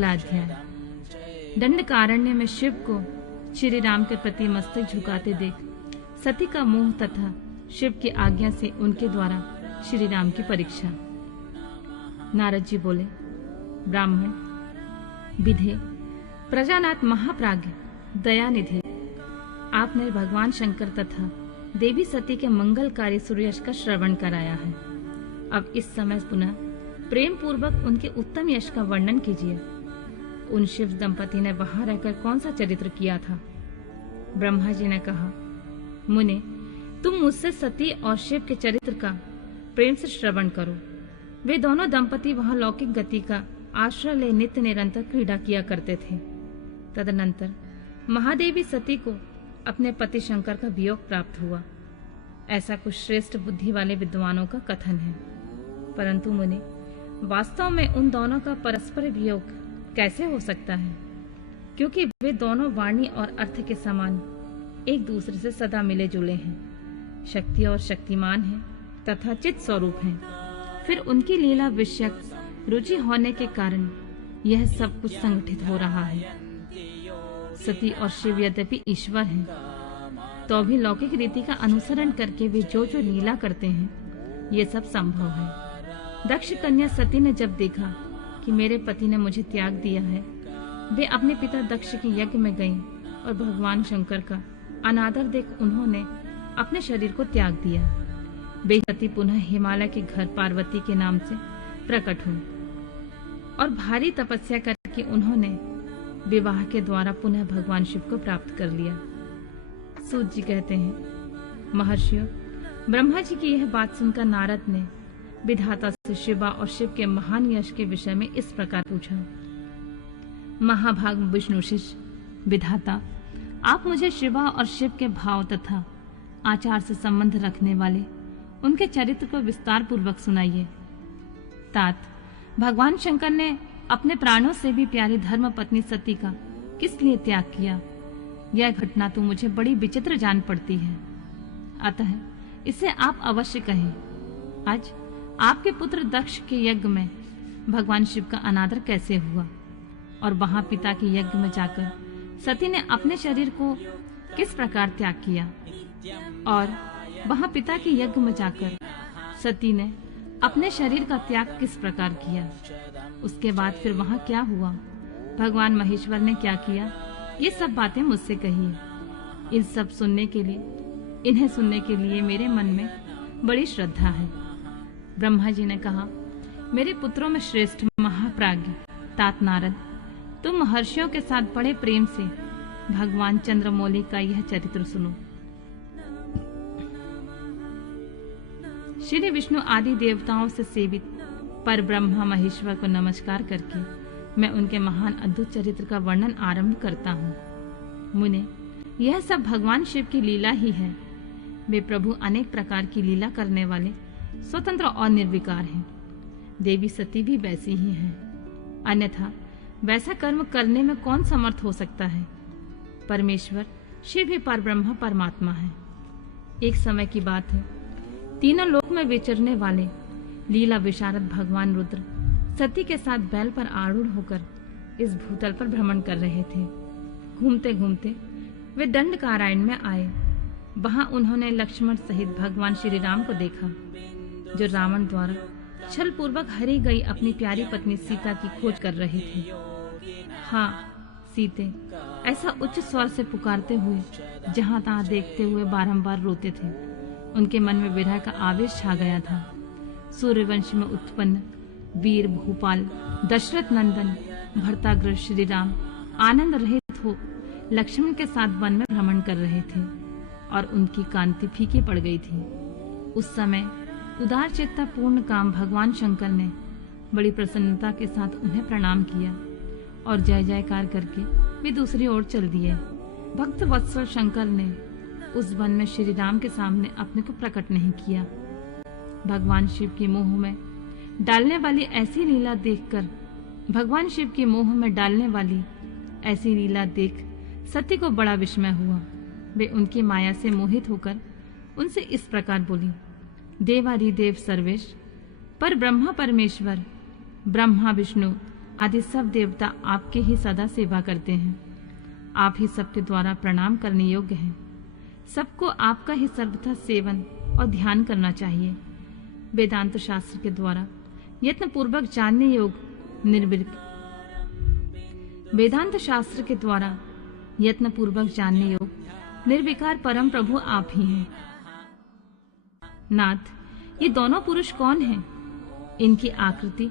अगला अध्याय। दंडकारण्य में शिव को श्री राम के प्रति मस्तक झुकाते देख सती का मोह तथा शिव की आज्ञा से उनके द्वारा श्री राम की परीक्षा। नारद जी बोले, ब्राह्मण विधे प्रजानाथ महाप्राज्ञ दयानिधि, आपने भगवान शंकर तथा देवी सती के मंगलकारी सूर्ययश का श्रवण कराया है। अब इस समय पुनः प्रेम पूर्वक उनके उत्तम यश का वर्णन कीजिए। उन शिव दंपति ने वहां रहकर कौन सा चरित्र किया था? ब्रह्मा जी ने कहा, मुने, तुम मुझसे सती और शिव के चरित्र का प्रेम से श्रवण करो। वे दोनों दंपति वहां लौकिक गति का आश्रय ले नित्य निरंतर क्रीड़ा किया करते थे। तदनंतर महादेवी सती को अपने पति शंकर का वियोग प्राप्त हुआ। ऐसा कुछ श्रेष्ठ बुद्धि वाले विद्वानों का कथन है। परंतु मुने, वास्तव में उन दोनों का परस्पर वियोग कैसे हो सकता है? क्योंकि वे दोनों वाणी और अर्थ के समान एक दूसरे से सदा मिले जुले हैं, शक्ति और शक्तिमान हैं तथा चित स्वरूप हैं। फिर उनकी लीला विषयक रुचि होने के कारण यह सब कुछ संगठित हो रहा है। सती और शिव यद्यपि ईश्वर हैं, तो भी लौकिक रीति का अनुसरण करके वे जो जो लीला करते हैं, ये सब संभव है। दक्ष कन्या सती ने जब देखा कि मेरे पति ने मुझे त्याग दिया है, वे अपने पिता दक्ष के यज्ञ में गईं और भगवान शंकर का अनादर देख उन्होंने अपने शरीर को त्याग दिया। वे सती पुनः हिमालय के घर पार्वती के नाम से प्रकट हुई और भारी तपस्या करके उन्होंने विवाह के द्वारा पुनः भगवान शिव को प्राप्त कर लिया। सूत जी कहते हैं, महर्षियों, ब्रह्मा जी की यह बात सुनकर नारद ने विधाता से शिवा और शिव के महान यश के विषय में इस प्रकार पूछा। महाभाग विष्णुशिष, विधाता, आप मुझे शिवा और शिव के भाव तथा आचार से संबंध रखने वाले उनके चरित्र को विस्तार पूर्वक सुनाइए। तात, भगवान शंकर ने अपने प्राणों से भी प्यारी धर्म पत्नी सती का किस लिए त्याग किया? यह घटना तो मुझे बड़ी विचित्र जान पड़ती है, अतः इसे आप अवश्य कहें। आज आपके पुत्र दक्ष के यज्ञ में भगवान शिव का अनादर कैसे हुआ और वहां पिता के यज्ञ में जाकर सती ने अपने शरीर को किस प्रकार त्याग किया और वहां पिता के यज्ञ में जाकर सती ने अपने शरीर का त्याग किस प्रकार किया? उसके बाद फिर वहां क्या हुआ? भगवान महेश्वर ने क्या किया? ये सब बातें मुझसे कहिए। इन सब सुनने के लिए, इन्हें सुनने के लिए मेरे मन में बड़ी श्रद्धा है। ब्रह्मा जी ने कहा, मेरे पुत्रों में श्रेष्ठ महाप्राज्ञ तात नारद, तुम महर्षियों के साथ बड़े प्रेम से भगवान चंद्रमौली का यह चरित्र सुनो। श्री विष्णु आदि देवताओं से सेवित पर ब्रह्मा महेश्वर को नमस्कार करके मैं उनके महान अद्भुत चरित्र का वर्णन आरंभ करता हूँ। मुने, यह सब भगवान शिव की लीला ही है। वे प्रभु अनेक प्रकार की लीला करने वाले स्वतंत्र और निर्विकार हैं। देवी सती भी वैसी ही हैं। अन्यथा वैसा कर्म करने में कौन समर्थ हो सकता है? परमेश्वर शिव ही परब्रह्म परमात्मा है। एक समय की बात है, तीनों लोक में विचरने वाले लीला विशारद भगवान रुद्र सती के साथ बैल पर आरूढ़ होकर इस भूतल पर भ्रमण कर रहे थे। घूमते घूमते वे दंडकारण्य में आए। वहां उन्होंने लक्ष्मण सहित भगवान श्री राम को देखा, जो रावण द्वारा छल पूर्वक हरी गई अपनी प्यारी पत्नी सीता की खोज कर रहे थे। हाँ सीते, ऐसा उच्च स्वर से पुकारते हुए जहां तहां देखते हुए बारंबार रोते थे। उनके मन में विरह का आवेश छा गया था। सूर्यवंश में उत्पन्न वीर भूपाल दशरथ नंदन भरताग्रज श्री राम आनंद रहित हो लक्ष्मण के साथ वन में भ्रमण कर रहे थे और उनकी कांति फीकी पड़ गई थी। उस समय उदार चेता पूर्ण काम भगवान शंकर ने बड़ी प्रसन्नता के साथ उन्हें प्रणाम किया और जय जयकार करके वे दूसरी ओर चल दिए। भक्त वत्सल शंकर ने उस वन में श्री राम के सामने अपने को प्रकट नहीं किया। भगवान शिव की मोह में डालने वाली ऐसी लीला देखकर भगवान शिव की मोह में डालने वाली ऐसी लीला देख सती को बड़ा विस्मय हुआ। वे उनकी माया से मोहित होकर उनसे इस प्रकार बोली, देवादिदेव सर्वेश पर ब्रह्मा परमेश्वर ब्रह्मा विष्णु आदि सब देवता आपके ही सदा सेवा करते हैं। आप ही सबके द्वारा प्रणाम करने योग्य हैं। सबको आपका ही सर्वथा सेवन और ध्यान करना चाहिए। वेदांत शास्त्र के द्वारा यत्न पूर्वक जानने योग्य वेदांत शास्त्र के द्वारा यत्न पूर्वक जानने योग्य निर्विकार परम प्रभु आप ही हैं। नाथ, ये दोनों पुरुष कौन हैं? इनकी आकृति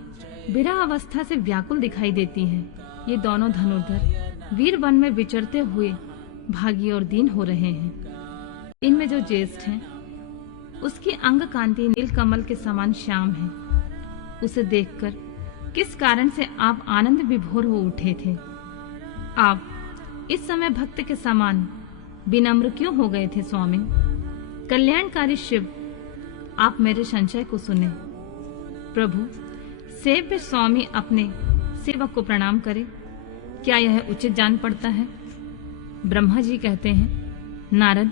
विरह अवस्था से व्याकुल दिखाई देती है। ये दोनों धनुर्धर वीर वन में विचरते हुए भागी और दीन हो रहे हैं। इनमें जो ज्येष्ठ हैं, उसकी अंग कांति नीलकमल के समान श्याम है। उसे देखकर किस कारण से आप आनंद विभोर हो उठे थे? आप इस समय भक्त के समान विनम्र क्यों हो गए थे स्वामी? कल्याणकारी शिव, आप मेरे संशय को सुने। प्रभु, सेव्य स्वामी अपने सेवक को प्रणाम करे, क्या यह उचित जान पड़ता है? ब्रह्मा जी कहते हैं, नारद,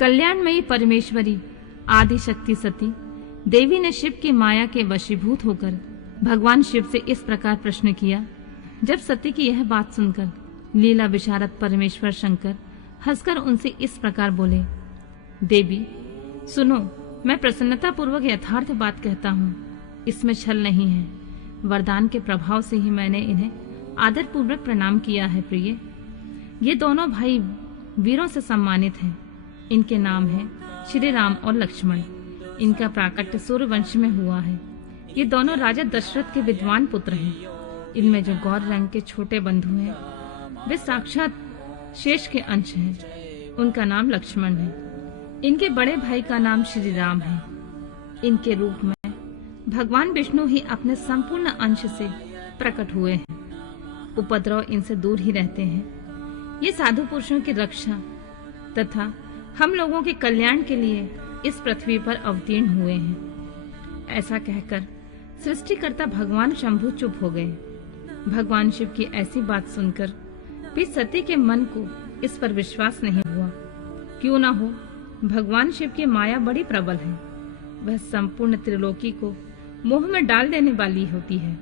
कल्याणमयी परमेश्वरी आदि शक्ति सती देवी ने शिव की माया के वशीभूत होकर भगवान शिव से इस प्रकार प्रश्न किया। जब सती की यह बात सुनकर लीला विशारद परमेश्वर शंकर हंसकर उनसे इस प्रकार बोले, देवी सुनो, मैं प्रसन्नता पूर्वक यथार्थ बात कहता हूँ, इसमें छल नहीं है। वरदान के प्रभाव से ही मैंने इन्हें आदर पूर्वक प्रणाम किया है। प्रिय, ये दोनों भाई वीरों से सम्मानित हैं। इनके नाम हैं श्री राम और लक्ष्मण। इनका प्राकट्य सूर्यवंश में हुआ है। ये दोनों राजा दशरथ के विद्वान पुत्र हैं। इनमें जो गौर रंग के छोटे बंधु हैं, वे साक्षात शेष के अंश हैं। उनका नाम लक्ष्मण है। इनके बड़े भाई का नाम श्री राम है। इनके रूप में भगवान विष्णु ही अपने संपूर्ण अंश से प्रकट हुए हैं। उपद्रव इनसे दूर ही रहते हैं। ये साधु पुरुषों की रक्षा तथा हम लोगों के कल्याण के लिए इस पृथ्वी पर अवतीर्ण हुए हैं। ऐसा कहकर सृष्टिकर्ता भगवान शंभु चुप हो गए। भगवान शिव की ऐसी बात सुनकर भी सती के मन को इस पर विश्वास नहीं हुआ। क्यों न हो, भगवान शिव की माया बड़ी प्रबल है। वह संपूर्ण त्रिलोकी को मोह में डाल देने वाली होती है।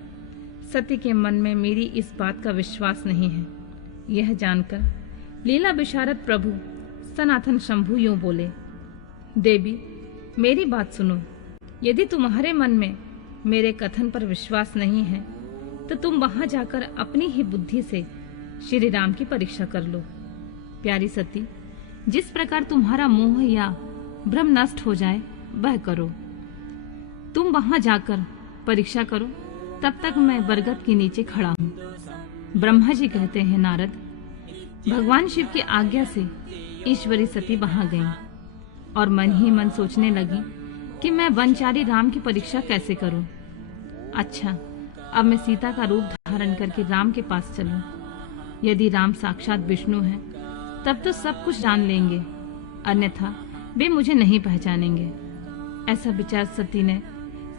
सती के मन में मेरी इस बात का विश्वास नहीं है। यह जानकर लीला विशारद प्रभु सनातन शंभु यूं बोले, देवी मेरी बात सुनो। यदि तुम्हारे मन में मेरे कथन पर विश्वास नहीं है तो तुम वहां जाकर अपनी ही बुद्धि से श्री राम की परीक्षा कर लो। प्यारी सती, जिस प्रकार तुम्हारा मोह या भ्रम नष्ट हो जाए वह करो। तुम वहां जाकर परीक्षा करो, तब तक मैं बरगद के नीचे खड़ा हूँ। ब्रह्मा जी कहते हैं, नारद, भगवान शिव की आज्ञा से ईश्वरी सती वहां गई और मन ही मन सोचने लगी कि मैं वनचारी राम की परीक्षा कैसे करूं। अच्छा, अब मैं सीता का रूप धारण करके राम के पास चलूं। यदि राम साक्षात विष्णु हैं, तब तो सब कुछ जान लेंगे, अन्यथा वे मुझे नहीं पहचानेंगे। ऐसा विचार सती ने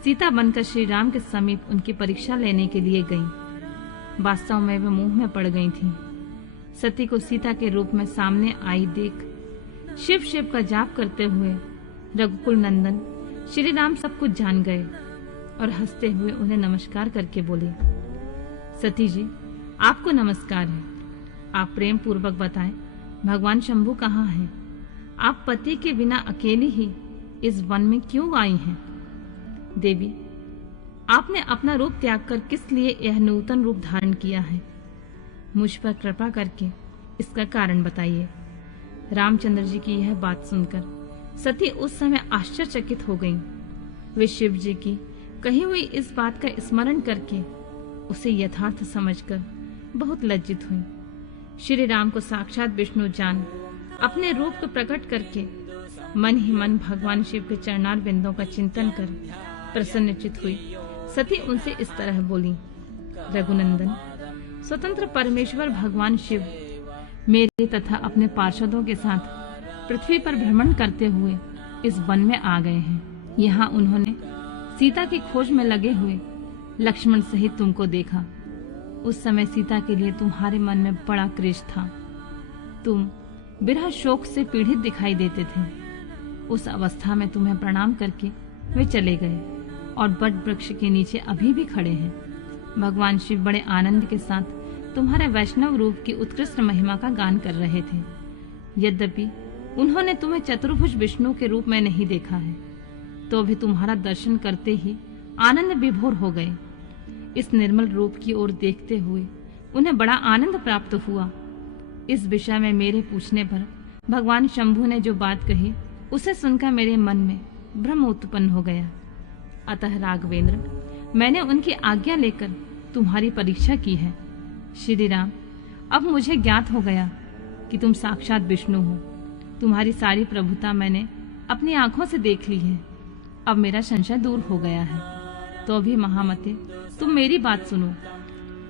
सीता बनकर श्री राम के समीप उनकी परीक्षा लेने के लिए गई। वास्तव में वे मुंह में पड़ गई थीं। सती को सीता के रूप में सामने आई देख शिव शिव का जाप करते हुए रघुकुल नंदन श्री राम सब कुछ जान गए और हंसते हुए उन्हें नमस्कार करके बोले, सती जी, आपको नमस्कार है। आप प्रेम पूर्वक बताएं, भगवान शंभु कहाँ हैं? आप पति के बिना अकेली ही इस वन में क्यों आई हैं? देवी, आपने अपना रूप त्याग कर किस लिए यह नूतन रूप धारण किया है? मुझ पर कृपा करके इसका कारण बताइए। रामचंद्र जी की यह बात सुनकर सती उस समय आश्चर्यचकित हो गईं। वे शिव जी की कही हुई इस बात का स्मरण करके उसे यथार्थ समझकर बहुत लज्जित हुई। श्री राम को साक्षात विष्णु जान अपने रूप को प्रकट करके मन ही मन भगवान शिव के चरणार बिंदों का चिंतन कर प्रसन्नचित हुई। सती उनसे इस तरह बोली, रघुनंदन, स्वतंत्र परमेश्वर भगवान शिव मेरे तथा अपने पार्षदों के साथ पृथ्वी पर भ्रमण करते हुए इस वन में आ गए हैं। यहाँ उन्होंने सीता की खोज में लगे हुए लक्ष्मण सहित तुमको देखा। उस समय सीता के लिए तुम्हारे मन में बड़ा क्रोध था। तुम विरह शोक से पीड़ित दिखाई देते थे। उस अवस्था में तुम्हें प्रणाम करके वे चले गए और बट वृक्ष के नीचे अभी भी खड़े हैं। भगवान शिव बड़े आनंद के साथ तुम्हारे वैष्णव रूप की उत्कृष्ट महिमा का गान कर रहे थे। यद्यपि उन्होंने तुम्हें चतुर्भुज विष्णु के रूप में नहीं देखा है, तो भी तुम्हारा दर्शन करते ही आनंद विभोर हो गए। इस निर्मल रूप की ओर देखते हुए उन्हें बड़ा आनंद प्राप्त हुआ। इस विषय में मेरे पूछने पर भगवान शंभु ने जो बात कही, उसे सुनकर मेरे मन में भ्रम उत्पन्न हो गया। अतः राघवेंद्र, मैंने उनकी आज्ञा लेकर तुम्हारी परीक्षा की है। श्री राम, अब मुझे ज्ञात हो गया कि तुम साक्षात विष्णु हो। तुम्हारी सारी प्रभुता मैंने अपनी आंखों से देख ली है। अब मेरा संशय दूर हो गया है। तो अभी महामते, तुम मेरी बात सुनो।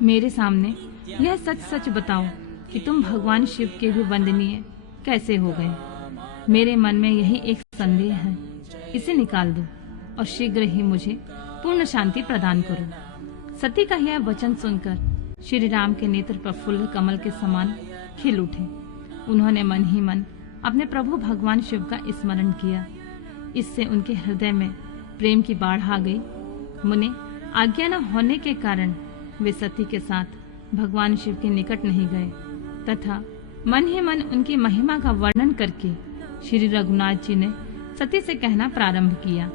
मेरे सामने यह सच सच बताओ कि तुम भगवान शिव के भी वंदनीय कैसे हो गए। मेरे मन में यही एक संदेह है, इसे निकाल दो और शीघ्र ही मुझे पूर्ण शांति प्रदान करो। सती का यह वचन सुनकर श्री राम के नेत्र प्रफुल्ल कमल के समान खिल उठे। उन्होंने मन ही मन अपने प्रभु भगवान शिव का स्मरण किया। इससे उनके हृदय में प्रेम की बाढ़ आ गई। मुने, आज्ञा न होने के कारण वे सती के साथ भगवान शिव के निकट नहीं गए तथा मन ही मन उनकी महिमा का वर्णन करके श्री रघुनाथ जी ने सती से कहना प्रारंभ किया।